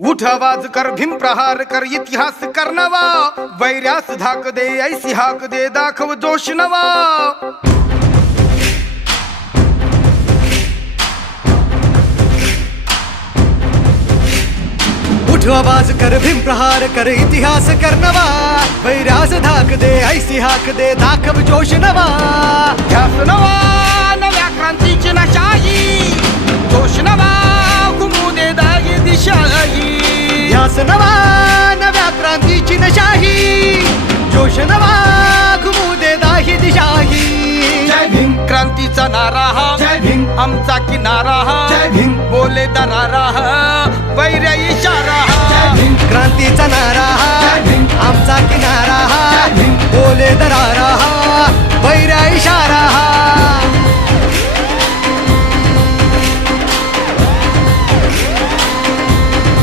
उठ आवाज कर, भीम प्रहार कर, इतिहास कर नवा, वैर्यास धाक दे, ऐसी हाक दे, दाखव जोश नवा. उठ आवाज कर, भीम प्रहार कर, इतिहास कर नवा, वैर्यास धाक दे, ऐसी हाक दे, दाखव जोश नवा. ध्यास नवा, नव्या क्रांतीची नशाही, जोश नवा, घुमू दे दागी दिशाही. ध्यास नवा, नव्या क्रांतीची नशाही, जोश नवा, घुमू दे दाही दिशाही. जय भीम क्रांतीचा नारा हा, जय भीम आमचा किनारा हा, जय भीम बोले दरारा हा, वैर्याई